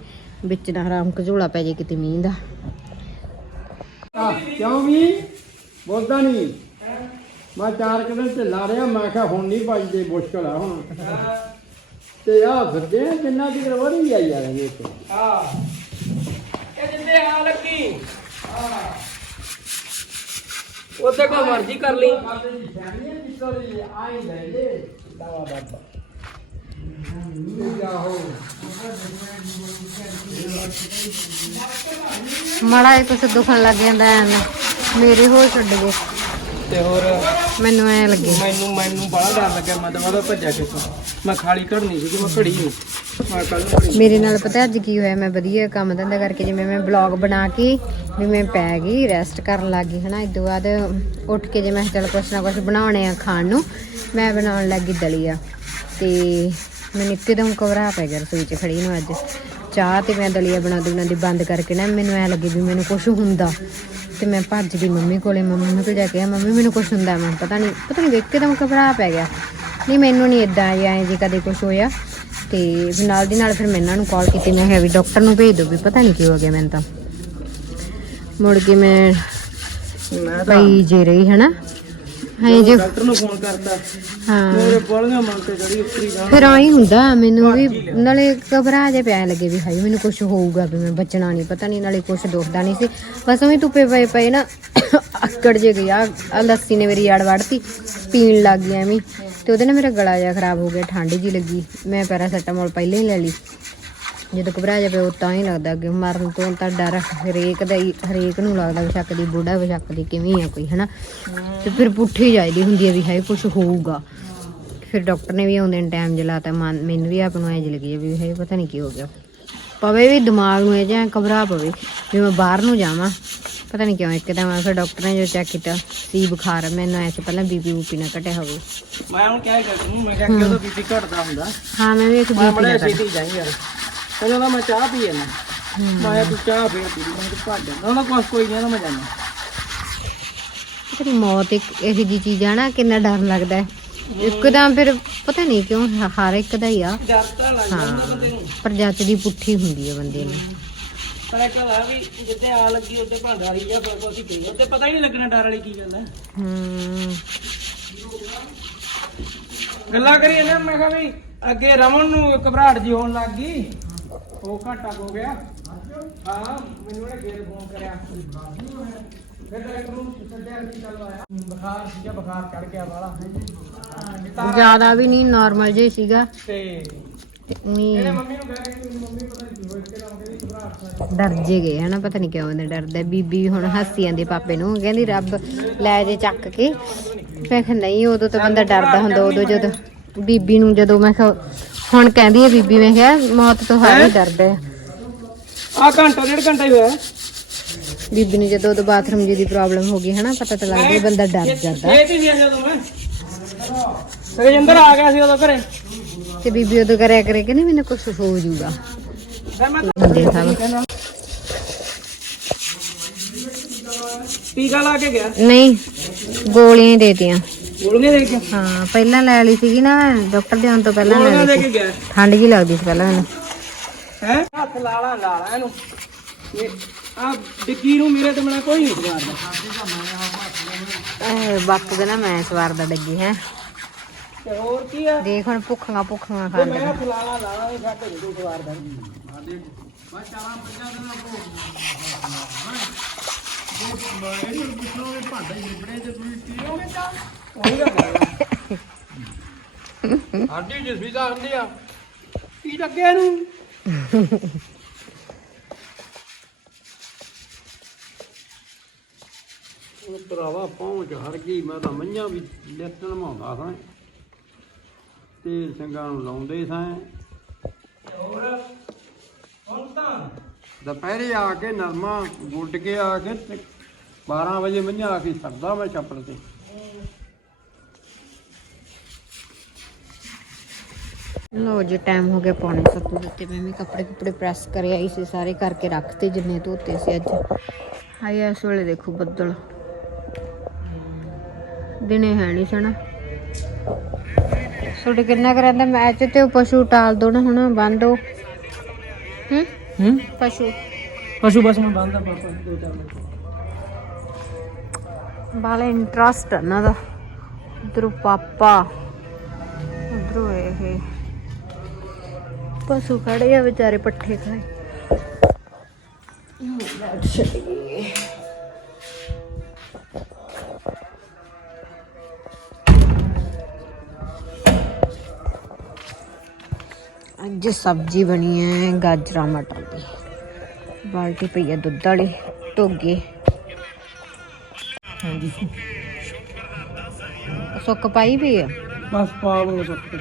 Speaker 1: ਵਿੱਚ ਨਾ ਆਰਾਮ ਘਝੋਲਾ ਪੈ ਜੇ ਕਿਤੇ ਮੀਂਹ ਦਾ।
Speaker 4: ਕਿਉਂ ਵੀ ਬੋਲਦਾ ਨਹੀਂ। ਮੈਂ ਚਾਰ ਕੁ ਦਿਨ ਢਿੱਲਾ ਰਿਹਾ ਮੈਂ ਕਿਹਾ ਹੁਣ ਨਹੀਂ ਵੱਜਦੇ ਮੁਸ਼ਕਲ ਆ ਹੁਣ। ਤੇ ਆ ਫਿਰਦੇ ਆ ਜਿੰਨਾ ਦੀ ਵਰੀ ਆਈ ਆ
Speaker 2: ਹਾਂ ਇਹ ਜਿੰਦੇ ਆ ਲੱਗੀ ਉੱਥੇ ਕੋ ਮਰਜ਼ੀ ਕਰ ਲਈ।
Speaker 1: ਮਾੜਾ ਜਿਹਾ ਕੁਛ ਦੁਖਣ ਲੱਗ ਜਾਂਦਾ ਐ ਮੇਰੇ ਹੋ ਛੱਡ ਗਏ
Speaker 2: ਤੇ ਹੋਰ?
Speaker 1: ਮੈਨੂੰ ਐ ਲੱਗੇ।
Speaker 2: ਮੈਨੂੰ ਮੈਨੂੰ ਬੜਾ ਡਰ ਲੱਗਿਆ। ਮੈਂ ਤਾਂ ਉਹਦਾ ਭੱਜਿਆ ਕਿਥੋਂ ਮੈਂ ਖਾਲੀ ਘੜਨੀ ਸੀ ਮੈਂ ਘੜੀ ਨਹੀਂ ਮੈਂ
Speaker 1: ਮੇਰੇ ਨਾਲ ਪਤਾ ਅੱਜ ਕੀ ਹੋਇਆ ਮੈਂ ਵਧੀਆ ਕੰਮ ਧੰਦਾ ਕਰਕੇ ਜਿਵੇਂ ਮੈਂ ਬਲੌਗ ਬਣਾ ਕੇ ਵੀ ਮੈਂ ਪੈ ਗਈ ਰੈਸਟ ਕਰਨ ਲੱਗ ਗਈ ਹਨਾ। ਇਦੋਂ ਬਾਅਦ ਉੱਠ ਕੇ ਜੇ ਮੈਂ ਚੱਲ ਕੁਛ ਨਾ ਕੁਛ ਬਣਾਉਣੇ ਆ ਖਾਣ ਨੂੰ ਮੈਂ ਬਣਾਉਣ ਲੱਗੀ ਦਲੀਆ ਤੇ ਮੈਨੂੰ ਇੱਕਦਮ ਘਬਰਾ ਪੈ ਗਿਆ ਰਸੋਈ 'ਚ ਖੜੀ ਨੂੰ ਅੱਜ। ਚਾਹ ਤੇ ਮੈਂ ਦਲੀਆ ਬਣਾਉਂਦੀ ਬਣਾਉਂਦੀ ਬੰਦ ਕਰਕੇ ਨਾ। ਮੈਨੂੰ ਐ ਲੱਗੇ ਵੀ ਮੈਨੂੰ ਕੁਝ ਹੁੰਦਾ। ਤੇ ਮੈਂ ਭੱਜ ਗਈ ਮੰਮੀ ਕੋਲੇ ਮੰਮੀ ਕੋਲ ਜਾ ਕੇ। ਕਿਹਾ, ਮੰਮੀ ਮੈਨੂੰ ਕੁਝ ਹੁੰਦਾ ਮੈਂ ਪਤਾ ਨਹੀਂ ਪਤਾ ਨਹੀਂ ਇੱਕਦਮ ਘਬਰਾ ਪੈ ਗਿਆ। ਨਹੀਂ ਮੈਨੂੰ ਨਹੀਂ ਇਦਾਂ ਐ ਜੀ ਕਦੇ ਕੁਝ ਹੋਇਆ। ਤੇ ਨਾਲ ਦੀ ਨਾਲ ਫਿਰ ਮੈਂ ਇਹਨਾਂ ਨੂੰ ਕਾਲ ਕੀਤੀ ਮੈਂ ਕਿਹਾ ਵੀ ਡਾਕਟਰ ਨੂੰ ਭੇਜ ਦਿਓ ਵੀ ਪਤਾ ਨਹੀਂ ਕੀ ਹੋ ਗਿਆ ਮੈਨੂੰ ਤਾਂ। ਮੁੜ ਕੇ ਮੈਂ
Speaker 2: ਮੈਂ
Speaker 1: ਪਈ ਜੇ ਰਹੀ ਹਨਾ ਹਾਂ ਜੇ
Speaker 2: ਡਾਕਟਰ ਨੂੰ ਫੋਨ ਕਰਦਾ
Speaker 1: ਹਾਂ।
Speaker 2: ਮੇਰੇ ਬੋਲੀਆਂ ਮਨ ਤੇ ਜੜੀ ਉੱਤਰੀ ਜਾਣ
Speaker 1: ਫਿਰ ਆਈ ਹੁੰਦਾ ਮੈਨੂੰ ਵੀ ਨਾਲੇ ਘਬਰਾ ਜੇ ਪਿਆ ਲੱਗੇ ਵੀ ਹਾਈ ਮੈਨੂੰ ਕੁਝ ਹੋਊਗਾ ਵੀ ਮੈਂ ਬਚਣਾ ਨਹੀਂ ਪਤਾ ਨਹੀਂ ਨਾਲੇ ਕੁਝ ਦੁਖਦਾ ਨਹੀਂ ਸੀ। ਬਸ ਉਵੇਂ ਧੁੱਪੇ ਪਏ ਪਏ ਨਾ ਆਕੜ ਜੇ ਗਿਆ ਆ ਲੱਸੀ ਨੇ ਮੇਰੀ ਯਾੜ ਵੜਤੀ ਪੀਣ ਲੱਗ ਗਿਆ ਐਵੇਂ ਤੇ ਉਹਦੇ ਨਾਲ ਮੇਰਾ ਗਲਾ ਜਿਹਾ ਖਰਾਬ ਹੋ ਗਿਆ, ਠੰਡ ਜੀ ਲੱਗੀ। ਮੈਂ ਪੈਰਾਸੈਟਾਮੋਲ ਪਹਿਲਾਂ ਹੀ ਲੈ ਲਈ। ਜਦੋਂ ਘਬਰਾ ਜਾਵੇ, ਉਹ ਤਾਂ ਹੀ ਲੱਗਦਾ ਕਿ ਮਰਨ ਤੋਂ ਤਾਂ ਡਰ, ਹਰੇਕ ਦਾ ਹੀ ਹਰੇਕ ਨੂੰ ਲੱਗਦਾ ਵੀ ਸ਼ੱਕ ਦੀ ਬੁੱਢਾ ਵੀ ਸ਼ੱਕ ਦੀ ਕਿਵੇਂ ਆ ਕੋਈ, ਹਨਾ? ਤੇ ਫਿਰ ਪੁੱਠੀ ਜਾਈਦੀ ਹੁੰਦੀ ਹੈ ਵੀ ਹੈ ਕੁਝ ਹੋਊਗਾ। ਫਿਰ ਡਾਕਟਰ ਨੇ ਵੀ ਆਉਂਦੇ ਨੇ ਟਾਈਮ ਜਲਾਤਾ। ਮਨ ਮੈਨੂੰ ਵੀ ਆਪ ਨੂੰ ਐ ਲੱਗੀ ਵੀ ਹੈ ਪਤਾ ਨਹੀਂ ਕੀ ਹੋ ਗਿਆ। ਪਵੇ ਵੀ ਦਿਮਾਗ ਨੂੰ ਇਹ ਜਾਂ ਘਬਰਾ ਪਵੇ ਵੀ ਮੈਂ ਬਾਹਰ ਨੂੰ ਜਾਵਾਂ। ਪਤਾ ਨਹੀਂ ਕਿਉਂ ਇੱਕਦਮ ਫਿਰ ਡਾਕਟਰ ਨੇ ਜੋ ਚੈੱਕ ਕੀਤਾ ਸੀ ਬੁਖਾਰ ਮੈਨੂੰ ਐਸੇ ਪਹਿਲਾਂ ਬੀਪੀ ਬੂਪੀ ਨਾ ਘਟਿਆ ਹੋਵੇ।
Speaker 2: ਮੈਂ ਹੁਣ ਕਹਿ ਕਰ ਤੂੰ ਮੈਂ ਕਿਹਾ ਕਿ ਉਹਦਾ ਬੀਪੀ ਘਟਦਾ ਹੁੰਦਾ।
Speaker 1: ਹਾਂ ਮੈਂ ਵੀ ਇੱਕ
Speaker 2: ਮੈਂ
Speaker 1: ਬੀਪੀ
Speaker 2: ਬੜਾ
Speaker 1: ਨਾ
Speaker 2: ਛੇਤੀ ਜਾਈ ਯਾਰ। ਕਹਿੰਦਾ ਨਾ ਮੈਂ ਚਾਹ ਪੀ ਜਾਣਾ ਮੈਂ ਕਿਹਾ ਤੂੰ ਚਾਹ ਫੇਰ ਪੀ ਲਈ। ਮੈਂ ਤਾਂ ਭੱਜ ਜਾਂਦਾ ਉਹਨਾਂ ਕੋਲ ਕੋਈ ਨਹੀਂ ਨਾ ਮੈਂ ਜਾਣਾ।
Speaker 1: ਤੇਰੀ ਮੌਤ ਇੱਕ ਇਹੋ ਜੀ ਚੀਜ਼ ਆ ਨਾ ਕਿੰਨਾ ਡਰ ਲੱਗਦਾ। ਹੈ। ਇੱਕਦਮ ਫਿਰ ਪਤਾ ਨਹੀਂ ਕਿਉਂ ਹਰ ਇੱਕ ਦਾ ਹੀ ਆ। ਪਰ ਜੱਚ ਦੀ ਪੁੱਠੀ ਹੁੰਦੀ ਹੈ ਬੰਦੇ ਨੂੰ।
Speaker 2: ਪਰ ਕਹਦਾ ਵੀ ਜਿੱਤੇ ਆ ਲੱਗੀ ਉੱਤੇ ਭਾਂਡਾਰੀ ਜਾਂ ਫਿਰ ਕੋਈ ਗਈ ਉੱਤੇ ਪਤਾ ਹੀ ਨਹੀਂ ਲੱਗਣਾ ਡਰ ਵਾਲੀ ਕੀ ਗੱਲ ਹੈ
Speaker 1: ਹੂੰ।
Speaker 2: ਗੱਲਾਂ ਕਰੀ ਨਾ ਮੈਂ ਕਿਹਾ ਵੀ ਅੱਗੇ ਰਮਨ ਨੂੰ ਘਬਰਾਹਟ ਜੀ ਹੋਣ ਲੱਗ ਗਈ। ਉਹ ਘਾਟਾ ਹੋ ਗਿਆ। ਹਾਂ ਮੈਨੂੰ ਉਹਨੇ ਗੇਰ ਫੋਨ ਕਰਿਆ। ਫਿਰ ਡਾਕਟਰ ਨੂੰ ਸੱਦਿਆ ਕੀ ਗੱਲ ਆਇਆ। ਬੁਖਾਰ ਸੀਗਾ ਬੁਖਾਰ ਚੜ ਗਿਆ ਵਾਲਾ
Speaker 1: ਜ਼ਿਆਦਾ ਵੀ ਨਹੀਂ ਨਾਰਮਲ ਜਿਹਾ ਹੀ ਸੀਗਾ।
Speaker 2: ਤੇ
Speaker 1: ਤੇ ਉਹੀ ਡਰ ਜੇ ਗਏ ਹਨਾ ਪਤਾ ਨਹੀਂ ਕਿਉਂ ਇਹਨੇ ਡਰਦਾ। ਬੀਬੀ ਹੁਣ ਹੱਸੀ ਜਾਂਦੀ ਪਾਪੇ ਨੂੰ ਕਹਿੰਦੀ ਰੱਬ ਲੈ ਜੇ ਚੱਕ ਕੇ। ਮੈਂ ਕਿਹਾ ਨਹੀਂ ਉਦੋਂ ਤਾਂ ਬੰਦਾ ਡਰਦਾ ਹੁੰਦਾ ਉਦੋਂ ਜਦੋਂ ਬੀਬੀ ਨੂੰ ਜਦੋਂ ਮੈਂ ਕਿਹਾ ਹੁਣ ਕਹਿੰਦੀ ਹੈ ਬੀਬੀ ਮੈਂ ਕਿਹਾ ਮੌਤ ਤੋਂ ਹਰ ਡਰਦਾ ਹੈ
Speaker 2: ਆ ਘੰਟਾ ਡੇਢ ਘੰਟਾ ਹੀ ਹੋਇਆ।
Speaker 1: ਬੀਬੀ ਨੂੰ ਜਦੋਂ ਉਦੋਂ ਬਾਥਰੂਮ ਜੀ ਦੀ ਪ੍ਰੋਬਲਮ ਹੋ ਗਈ ਹਨਾ ਪਤਾ ਤਾਂ ਲੱਗਦਾ ਹੀ ਬੰਦਾ ਡਰ ਜਾਂਦਾ।
Speaker 2: ਇਹ ਤੇ ਮੈਂ। ਰਜਿੰਦਰ ਆ ਗਿਆ ਸੀ ਉਦੋਂ ਘਰੇ।
Speaker 1: ਤੇ ਬੀਬੀ ਉਦੋਂ ਕਰਿਆ ਕਰੇ ਕਿ ਨਹੀਂ ਮੈਨੂੰ ਕੁਝ ਹੋ ਸਭ
Speaker 2: ਟੀਕਾ ਲਾ ਕੇ ਗਿਆ?
Speaker 1: ਨਹੀਂ ਗੋਲੀਆਂ ਹੀ ਦੇਤੀਆਂ।
Speaker 2: ਗੋਲੀਆਂ ਦੇ ਕੇ
Speaker 1: ਹਾਂ ਪਹਿਲਾਂ ਲੈ ਲਈ ਸੀਗੀ ਨਾ ਡਾਕਟਰ ਦੇ ਆਉਣ ਤੋਂ ਪਹਿਲਾਂ ਲੈ
Speaker 2: ਗੋਲੀਆਂ ਦੇ
Speaker 1: ਲਈ
Speaker 2: ਕੇ
Speaker 1: ਸੀ
Speaker 2: ਗਿਆ?
Speaker 1: ਠੰਡ ਜੀ ਲੱਗਦੀ ਸੀ ਪਹਿਲਾਂ ਮੈਨੂੰ।
Speaker 2: ਹੈ? ਹੱਥ ਲਾਲਾ ਲਾਲਾ ਇਹਨੂੰ। ਇਹ ਆ ਡਿੱਗੀ ਨੂੰ ਮੇਰੇ ਤੇ ਮਨਾ ਕੋਈ ਨਹੀਂ ਸਵਾਰਦਾ।
Speaker 1: ਇਹ ਵਕਤ ਦੇ ਨਾ ਮੈਂ ਸਵਾਰ ਦਾ ਡੱਗੀ ਹੈ।
Speaker 2: ਤੇ ਹੋਰ ਕੀ ਆ?
Speaker 1: ਦੇਖ ਹੁਣ ਭੁੱਖੀਆਂ ਭੁੱਖੀਆਂ
Speaker 2: ਤੇ
Speaker 1: ਖਾਣ
Speaker 2: ਮੈਂ ਹੱਥ ਲਾਲਾ ਲਾਲਾ ਇਹ ਸਾਡੇ ਨਹੀਂ ਕੋਈ ਸਵਾਰਦਾ
Speaker 4: ਆਂਟੀ ਜਿਸ ਵੀ ਜਾਂਦੀ ਆ।
Speaker 2: ਕੀ ਲੱਗਿਆ ਇਹਨੂੰ?
Speaker 4: ਉਹ ਭਰਾਵਾ ਪਹੁੰਚ ਹਰ ਗਈ ਮੈਂ ਤਾਂ ਮਈਆਂ ਵੀ ਲਿੱਤ ਨਮਾਉਂਦਾ ਸਾਂ। ਤੇਲ ਸਿੰਘਾਂ ਨੂੰ ਲਾਉਂਦੇ ਸਾਂ।
Speaker 2: ਹੋਰ? ਹੁਣ ਤਾਂ
Speaker 4: ਦੁਪਹਿਰੇ ਆ ਕੇ ਨਰਮਾ ਗੁੱਡ ਕੇ ਆ ਕੇ ਤੇ 12 ਵਜੇ ਮਈਆਂ ਆ ਕੇ ਸਰਦਾ ਮੈਂ ਛੱਪੜ ਤੇ।
Speaker 1: ਲੋ ਜੀ ਟਾਈਮ ਹੋ ਗਿਆ ਪੌਣੇ 7 ਦਿੱਤੇ ਮੈਂ ਵੀ ਕੱਪੜੇ ਕੁਪੜੇ ਪ੍ਰੈਸ ਕਰੇ ਆਈ ਸੀ ਸਾਰੇ ਕਰਕੇ ਰੱਖਤੇ ਜਿੰਨੇ ਧੋਤੇ ਸੀ ਅੱਜ। ਹਾਈ ਇਸ ਵੇਲੇ ਦੇਖੋ ਬੱਦਲ। ਦਿਨੇ ਹੈ ਨਹੀਂ ਸਣਾ ਤੁਹਾਡੇ ਕਿੰਨਾ ਕਰਾਂਦਾ ਮੈਚ ਤੇ ਉਹ ਪਸ਼ੂ ਟਾਲ ਦੋ ਨਾ ਹੁਣ ਬੰਦ ਹੋ ਹੂੰ?
Speaker 2: ਹੂੰ?
Speaker 1: ਪਸ਼ੂ।
Speaker 2: ਪਸ਼ੂ ਬਸ ਮੈਂ ਬੰਦਾ ਪਾਪਾ ਦੋ ਚਾਰ ਮਿੰਟ।
Speaker 1: ਬਾਲਾ ਇੰਟਰਸਟ ਨਾ ਦਾ। ਉਧਰੋਂ ਪਾਪਾ। ਉਧਰੋਂ ਇਹ। ਪਸ਼ੂ ਖੜੇ ਆ ਵਿਚਾਰੇ ਪੱਠੇ ਖਾਏ। ਅੱਜ ਸਬਜ਼ੀ ਬਣੀ ਹੈ ਗਾਜਰਾਂ ਮਟਰ ਦੀ। ਬਾਲਟੀ ਪਈ ਹੈ ਦੁੱਧ ਵਾਲੀ ਧੋਗੇ
Speaker 2: ਹਾਂਜੀ।
Speaker 1: ਸੁੱਕ ਪਾਈ ਪਈ ਆ
Speaker 2: ਬਸ ਪਾਵੋ ਸੁੱਕ ਕੇ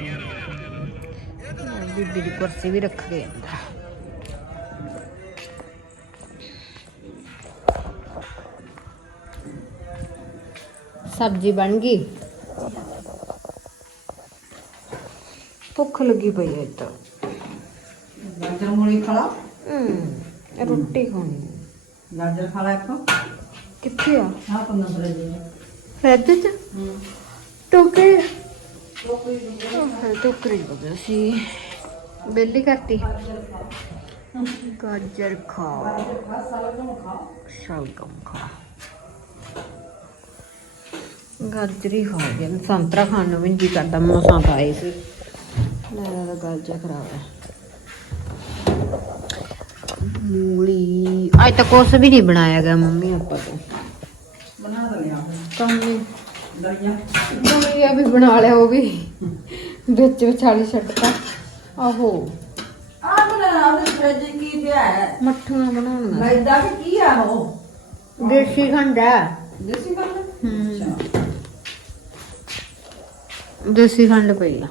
Speaker 1: ਬੀਬੀ ਦੀ ਕੁਰਸੀ ਵੀ ਰੱਖ ਗਏ ਸਬਜ਼ੀ ਬਣ ਗਈ? ਭੁੱਖ ਲੱਗੀ ਪਈ ਹੈ ਇੱਧਰ।
Speaker 2: ਗਾਜਰ ਮੂਲੀ ਖਾ
Speaker 1: ਹਮ, ਰੋਟੀ ਖਾਣੀ
Speaker 5: ਗਾਜਰ ਖਾ ਲੈ ਇੱਕ
Speaker 1: ਕਿੱਥੇ ਆ
Speaker 5: ਆਹ ਪੰਨਾ ਫਰੇ ਜੀ
Speaker 1: ਫਰਿੱਜ ਚ ਟੋਕਰੀ ਟੋਕਰੀ ਬਗਲ ਸੀ ਬੇਲੀ ਕਰਤੀ ਗਾਜਰ ਖਾ ਸ਼ਲਗਮ ਖਾ ਗਾਜਰੀ ਖਾ ਗਿਆ ਸੰਤਰਾ ਖਾਣ ਨੂੰ ਵੀ ਜੀ ਕਰਦਾ ਮੌਸਮ ਆਏ ਸੀ ਮੇਰਾ ਤਾਂ ਗਲ ਜਿਹਾ ਖਰਾਬ ਹੈ ਮੂਲੀ। ਅੱਜ ਤਾਂ ਕੁਛ ਵੀ ਨਹੀਂ ਬਣਾਇਆ ਗਿਆ ਮੰਮੀ ਆਪਾਂ ਤੋਂ।
Speaker 5: ਬਣਾ ਦਲਿਆ
Speaker 1: ਕੰਮ ਨਹੀਂ
Speaker 5: ਦਲੀਆ।
Speaker 1: ਵੀ ਬਣਾ ਲਿਆ ਉਹ ਵੀ। ਵਿੱਚ ਵਿਚਾਲੀ ਛੱਡਤਾ ਆਹੋ।
Speaker 5: ਆ ਬਣਾ ਉਹਦੇ ਫਰਿੱਜ ਕੀ ਪਿਆ ਹੈ?
Speaker 1: ਮੱਠੀਆਂ ਬਣਾਉਣੀਆਂ
Speaker 5: ਮੈਦਾ ਕਿ ਕੀ ਆ ਉਹ?
Speaker 1: ਦੇਸੀ ਖੰਡਾ
Speaker 5: ਦੇਸੀ ਗੱਲ
Speaker 1: ਹੂੰ। ਦੇਸੀ ਖੰਡ ਪਈ ਆ।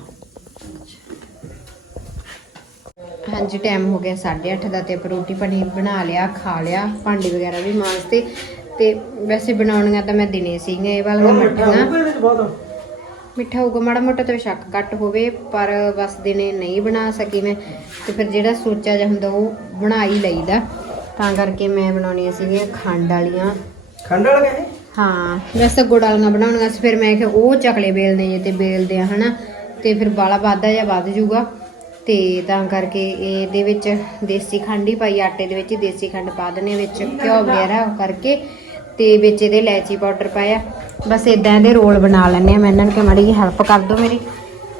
Speaker 1: ਹਾਂਜੀ ਟਾਈਮ ਹੋ ਗਿਆ 8:30 ਦਾ ਤੇ ਆਪਾਂ ਰੋਟੀ ਪਾਣੀ ਬਣਾ ਲਿਆ ਖਾ ਲਿਆ ਭਾਂਡੇ ਵਗੈਰਾ ਵੀ ਮਾਂਜਤੇ ਤੇ। ਵੈਸੇ ਬਣਾਉਣੀਆਂ ਤਾਂ ਮੈਂ ਦਿਨੇ ਸੀਗੀਆਂ ਇਹ ਵਾਲੀਆਂ ਮੱਠੀਆਂ। ਮਿੱਠਾ ਹੋਊਗਾ ਮਾੜਾ ਮੋਟਾ ਤੇ ਸ਼ੱਕ ਘੱਟ ਹੋਵੇ ਪਰ ਬਸ ਦਿਨੇ ਨਹੀਂ ਬਣਾ ਸਕੀ ਮੈਂ। ਤੇ ਫਿਰ ਜਿਹੜਾ ਸੋਚਿਆ ਜਿਹਾ ਹੁੰਦਾ ਉਹ ਬਣਾ ਹੀ ਲਈਦਾ। ਤਾਂ ਕਰਕੇ ਮੈਂ ਬਣਾਉਣੀਆਂ ਸੀਗੀਆਂ ਖੰਡ ਵਾਲੀਆਂ।
Speaker 2: ਖੰਡ ਵਾਲਾ ਕਹੇ
Speaker 1: ਹਾਂ ਵੈਸੇ ਗੁੜ ਵਾਲੀਆਂ ਬਣਾਉਣੀਆਂ ਸੀ ਫਿਰ ਮੈਂ ਕਿਹਾ ਉਹ ਚਕਲੇ ਬੇਲਨੇ ਜੇ ਤੇ ਬੇਲਦੇ ਆ ਹਨਾ। ਤੇ ਫਿਰ ਬਾਲਾ ਵਾਧਾ ਜਾਂ ਵੱਧ ਜੂਗਾ ਤੇ ਤਾਂ ਕਰਕੇ ਇਹਦੇ ਵਿੱਚ ਦੇਸੀ ਖੰਡ ਹੀ ਪਾਈ, ਆਟੇ ਦੇ ਵਿੱਚ ਹੀ ਦੇਸੀ ਖੰਡ ਪਾ ਦਨੇ ਵਿੱਚ, ਘਿਓ ਵਗੈਰਾ ਉਹ ਕਰਕੇ ਤੇ ਵਿੱਚ ਇਹਦੇ ਇਲਾਇਚੀ ਪਾਊਡਰ ਪਾਇਆ। ਬਸ ਇਦਾਂ ਇਹਦੇ ਰੋਲ ਬਣਾ ਲੈਣੇ ਆ ਮੈਂ ਇਹਨਾਂ ਨੂੰ ਕਿ ਮਾੜੀ ਜੀ ਹੈਲਪ ਕਰ ਦਿਓ ਮੇਰੀ।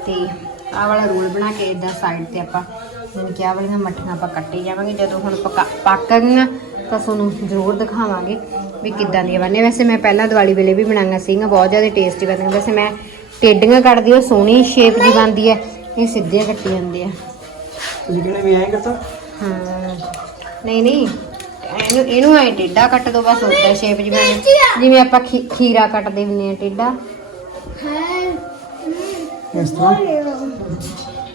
Speaker 1: ਤੇ ਆਹ ਵਾਲਾ ਰੋਲ ਬਣਾ ਕੇ ਇਦਾਂ ਸਾਈਡ ਤੇ ਆਪਾਂ ਜਿਵੇਂ ਕਿ ਆਹ ਵਾਲੀਆਂ ਮੱਠੀਆਂ ਆਪਾਂ ਕੱਟੀ ਜਾਵਾਂਗੇ, ਜਦੋਂ ਹੁਣ ਪਕਾ- ਪੱਕ ਗਈਆਂ ਤਾਂ ਤੁਹਾਨੂੰ ਜ਼ਰੂਰ ਦਿਖਾਵਾਂਗੇ ਵੀ ਕਿੱਦਾਂ ਦੀਆਂ ਬਣਨੇ ਵੈਸੇ ਮੈਂ ਪਹਿਲਾਂ ਦੀਵਾਲੀ ਵੇਲੇ ਵੀ ਬਣਾਈਆਂ ਸੀਗੀਆਂ, ਬਹੁਤ ਜ਼ਿਆਦਾ ਟੇਸਟੀ ਬਣਦੀਆਂ। ਵੈਸੇ ਮੈਂ ਟੇਡੀਆਂ ਕੱਢਦੀ ਉਹ ਸੋਹਣੀ ਸ਼ੇਪ ਦੀ ਬਣਦੀ ਹੈ। ਇਹ ਸਿੱਧੀਆਂ ਕੱਟੀ ਜਾਂਦੇ ਆ।
Speaker 2: ਤੁਸੀਂ ਕਹਿੰਦੇ ਵੀ ਐਂ ਕਰਤਾ?
Speaker 1: ਹਾਂ। ਨਹੀਂ ਨਹੀਂ। ਇਹਨੂੰ ਇਹਨੂੰ ਐ ਟੇਡਾ ਕੱਟ ਦੋ ਬਸ ਉਦਾਂ ਸ਼ੇਪ ਜਿਵੇਂ ਜਿਵੇਂ ਆਪਾਂ ਖੀ- ਖੀਰਾ ਕੱਟਦੇ ਹੁੰਦੇ ਆ ਟੇਡਾ
Speaker 2: ਇਸ ਤਰ੍ਹਾਂ?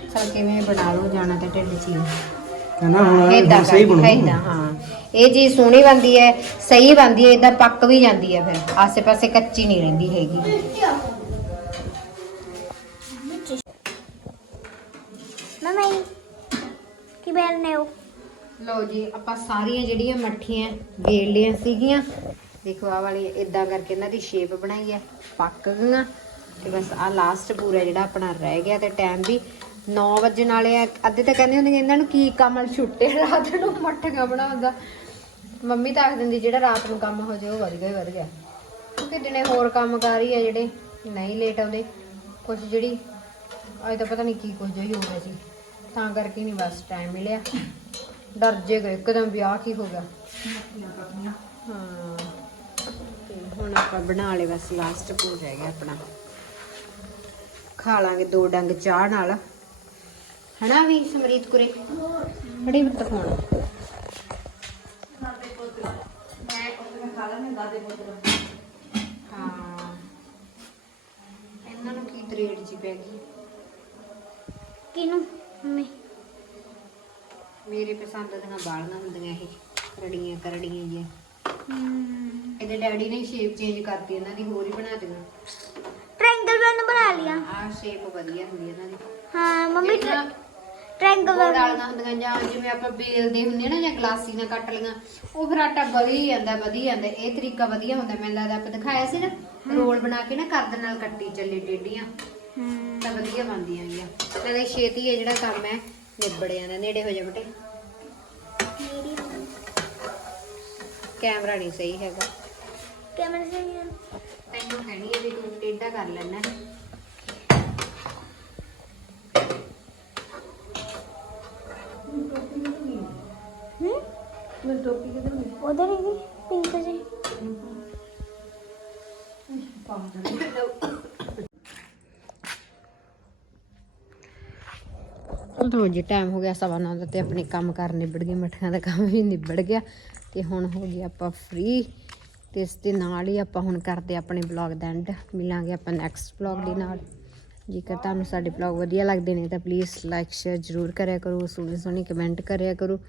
Speaker 1: ਚਲ ਕਿਵੇਂ ਬਣਾ ਲਓ ਜਾਣਾ ਤੇ ਢਿੱਡ ਚ
Speaker 2: ਨਾ ਹੁਣ ਹੁਣ ਸਹੀ ਬਣੂ
Speaker 1: ਏਦਾਂ ਹਾਂ। ਇਹ ਚੀਜ਼ ਸੋਹਣੀ ਬਣਦੀ ਹੈ ਸਹੀ ਬਣਦੀ ਹੈ ਇਦਾਂ ਪੱਕ ਵੀ ਜਾਂਦੀ ਹੈ ਫਿਰ। ਆਸੇ-ਪਾਸੇ ਕੱਚੀ ਨਹੀਂ ਰਹਿੰਦੀ ਹੈਗੀ।
Speaker 3: ਮਮਾ ਕੀ ਬੈਲਨੇ ਹੋ
Speaker 1: ਲਓ ਜੀ, ਆਪਾਂ ਸਾਰੀਆਂ ਜਿਹੜੀਆਂ ਮੱਠੀਆਂ ਵੇਲ ਲਈਆਂ ਸੀਗੀਆਂ। ਦੇਖੋ, ਆਹ ਵਾਲੀ ਇਦਾਂ ਕਰਕੇ ਇਹਨਾਂ ਦੀ ਸ਼ੇਪ ਬਣਾਈ ਹੈ, ਪੱਕ ਗਈਆਂ। ਤੇ ਬਸ ਆ ਲਾਸਟ ਪੂਰਾ ਜਿਹੜਾ ਆਪਣਾ ਰਹਿ ਗਿਆ ਤੇ ਟਾਈਮ ਵੀ 9 ਵਜੇ ਨਾਲੇ ਅੱਧੇ ਤਾਂ ਕਹਿੰਦੇ ਹੁੰਦੇ ਇਹਨਾਂ ਨੂੰ ਕੀ ਕੰਮ ਛੁੱਟੇ ਰਾਤ ਨੂੰ ਮੱਠੀਆਂ ਬਣਾਉਂਦਾ ਮੰਮੀ ਤਾਂ ਆਖ ਦਿੰਦੀ, ਜਿਹੜਾ ਰਾਤ ਨੂੰ ਕੰਮ ਹੋ ਜਾਏ, ਉਹ ਵਧ ਗਿਆ ਵਧ ਗਿਆ। ਕਿਉਂਕਿ ਦਿਨੇ ਹੋਰ ਕੰਮ ਕਰ ਹੀ ਆ ਜਿਹੜੇ ਨਹੀਂ ਲੇਟ ਆਉਂਦੇ। ਕੁਝ ਜਿਹੜੀ, ਅੱਜ ਤਾਂ ਪਤਾ ਨਹੀਂ ਕੀ ਕੁਝ ਹੀ ਹੋ ਗਿਆ ਸੀ। ਤਾਂ ਕਰਕੇ ਨਹੀਂ ਬਸ ਟਾਈਮ ਮਿਲਿਆ। ਡਰ ਜੇ ਗਏ ਇੱਕਦਮ ਵਿਆਹ ਕੀ ਹੋ ਗਿਆ। ਹਾਂ। ਤੇ ਹੁਣ ਆਪਾਂ ਬਣਾ ਲਏ ਬਸ ਲਾਸਟ ਪੂਰ ਰਹਿ ਗਿਆ ਆਪਣਾ। ਖਾ ਲਾਂਗੇ ਦੋ ਡੰਗ ਚਾਹ ਨਾਲ। ਹਨਾ ਵੀ ਸਮਰੀਤ ਕੁਰੇ? ਬੜੀ ਬੱਤ ਖਾਣਾ। ਹਾਂ। ਇਹਨਾਂ ਨੂੰ ਕੀ ਤਰੇੜ ਜੀ ਪੈ ਗਈ?
Speaker 3: ਕਿਨੂੰ ਮੰਮੀ।
Speaker 1: ਮੇਰੇ ਪਸੰਦ ਦੀਆਂ ਬਾਲੀਆਂ ਹੁੰਦੀਆਂ ਇਹ ਕਰੜੀਆਂ ਕਰੜੀਆਂ ਜੀ ਇਹਦੇ ਡੈਡੀ ਨੇ ਸ਼ੇਪ ਚੇਂਜ ਕਰਤੀ ਇਹਨਾਂ ਦੀ ਹੋਰ ਹੀ ਬਣਾ ਦਿੱਤੀ।
Speaker 3: ਟ੍ਰਾਇੰਗਲ ਬਣ ਬਣਾ ਲਿਆ।
Speaker 1: ਆਹ ਸ਼ੇਪ ਵਧੀਆ ਹੁੰਦੀ ਇਹਨਾਂ ਦੀ।
Speaker 3: ਹਾਂ ਮੰਮੀ ਟ੍ਰਾਇੰਗਲ
Speaker 1: ਗੋਲ ਵਾਲੀਆਂ ਹੁੰਦੀਆਂ ਜਾਂ ਜਿਵੇਂ ਆਪਾਂ ਬੇਲਦੇ ਹੁੰਦੇ ਆ ਨਾ ਜਾਂ ਗਲਾਸੀ ਨਾਲ ਕੱਟ ਲਈਆਂ ਉਹ ਫਿਰ ਆਟਾ ਵਧੀ ਜਾਂਦਾ ਵਧੀ ਜਾਂਦਾ। ਇਹ ਤਰੀਕਾ ਵਧੀਆ ਹੁੰਦਾ ਮੈਨੂੰ ਲੱਗਦਾ ਆਪਾਂ ਦਿਖਾਇਆ ਸੀ ਨਾ ਰੋਲ ਬਣਾ ਕੇ ਨਾ ਕਰਦ ਨਾਲ ਕੱਟੀ ਚੱਲੇ ਟੇਡੀਆਂ ਤਾਂ ਵਧੀਆ ਬਣਦੀਆਂ ਗਈਆਂ ਨਾਲੇ ਛੇਤੀ ਹੈ ਜਿਹੜਾ ਕੰਮ ਹੈ ਨਿਬੜ ਜਾਂਦਾ ਨੇੜੇ ਹੋ ਜਾ ਬਟੇ ਕੈਮਰਾ ਨਹੀਂ ਸਹੀ ਹੈਗਾ।
Speaker 3: ਕੈਮਰਾ ਸਹੀ ਹੈ
Speaker 1: ਤੈਨੂੰ ਕਹਿਣੀ ਹੈ ਵੀ ਤੂੰ ਟੇਢਾ ਕਰ ਲੈਣਾ।
Speaker 3: ਹੂੰ? ਉਧਰ ਹੀ ਪਿੰਕ ਜੀ
Speaker 1: ਲੋ ਜੀ ਟਾਈਮ ਹੋ ਗਿਆ, ਸਵਾ ਨੌ ਦਾ ਤੇ ਆਪਣੇ ਕੰਮ ਕਰ ਨਿਬੜ ਗਏ, ਮਠੀਆਂ ਦਾ ਕੰਮ ਵੀ ਨਿਬੜ ਗਿਆ ਤੇ ਹੁਣ ਹੋ ਗਏ ਆਪਾਂ ਫ੍ਰੀ ਤੇ ਇਸ ਦੇ ਨਾਲ ਹੀ ਆਪਾਂ ਹੁਣ ਕਰਦੇ ਆਪਣੇ ਬਲੌਗ ਦਾ ਐਂਡ ਮਿਲਾਂਗੇ ਆਪਾਂ ਨੈਕਸਟ ਬਲੌਗ ਦੇ ਨਾਲ। ਜੇਕਰ ਤੁਹਾਨੂੰ ਸਾਡੇ ਬਲੌਗ ਵਧੀਆ ਲੱਗਦੇ ਨੇ ਤਾਂ ਪਲੀਜ਼ ਲਾਈਕ ਸ਼ੇਅਰ ਜ਼ਰੂਰ ਕਰਿਆ ਕਰੋ, ਸੋਹਣੇ ਸੋਹਣੇ ਕਮੈਂਟ ਕਰਿਆ ਕਰੋ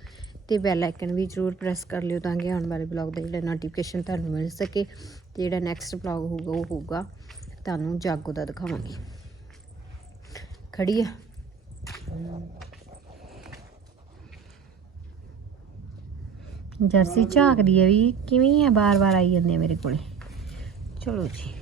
Speaker 1: ਤੇ ਬੈਲ ਆਈਕਨ ਵੀ ਜ਼ਰੂਰ ਪ੍ਰੈਸ ਕਰ ਲਿਓ ਤਾਂ ਕਿ ਆਉਣ ਵਾਲੇ ਬਲੌਗ ਦਾ ਜਿਹੜਾ ਨੋਟੀਫਿਕੇਸ਼ਨ ਤੁਹਾਨੂੰ ਮਿਲ ਸਕੇ ਤੇ ਜਿਹੜਾ ਨੈਕਸਟ ਬਲੌਗ ਹੋਊਗਾ, ਉਹ ਹੋਊਗਾ। ਤੁਹਾਨੂੰ ਜਾਗੋ ਦਾ ਦਿਖਾਵਾਂਗੇ। ਖੜੀ ਆ ਜਰਸੀ ਝਾਕਦੀ ਹੈ ਵੀ ਕਿਵੇਂ ਆ ਬਾਰ-ਬਾਰ ਆਈ ਜਾਂਦੇ ਮੇਰੇ ਕੋਲੇ। ਚਲੋ ਜੀ।